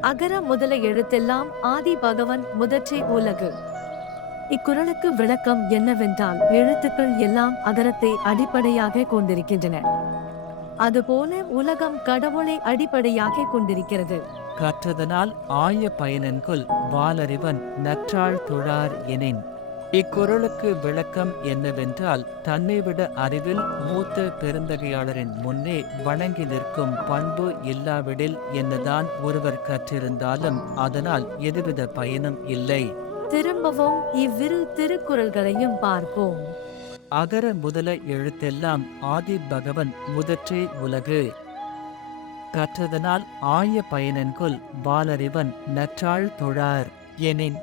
அகர முதல எழுத்தெல்லாம் ஆதி பகவன் முதற்றே உலகு. இக்குறளுக்கு விளக்கம் என்னவென்றால் எழுத்துக்கள் எல்லாம் அகரத்தை அடிப்படையாக கொண்டிருக்கின்றன. அதுபோல உலகம் கடவுளை அடிப்படையாக கொண்டிருக்கிறது. கற்றதனால் ஆய பயனன்கொல் வாலறிவன் நற்றாள் தொழார் எனின். இக்குறளுக்கு விளக்கம் என்னவென்றால் தன்னை விட அறிவில் மூத்த பெருந்தகையாளரின் முன்னே வணங்கி நிற்கும் பண்பு இல்லாவிடில் என்னதான் ஒருவர் கற்றிருந்தாலும் அதனால் எதுவித பயனும் இல்லை. திரும்பவும் இவ்விரு திருக்குறள்களையும் பார்ப்போம். அகர முதல எழுத்தெல்லாம் ஆதி பகவன் முதற்றே உலகு. கற்றதனால் ஆய பயனன்கொல் பாலறிவன் நற்றாள் தொழார். எனின்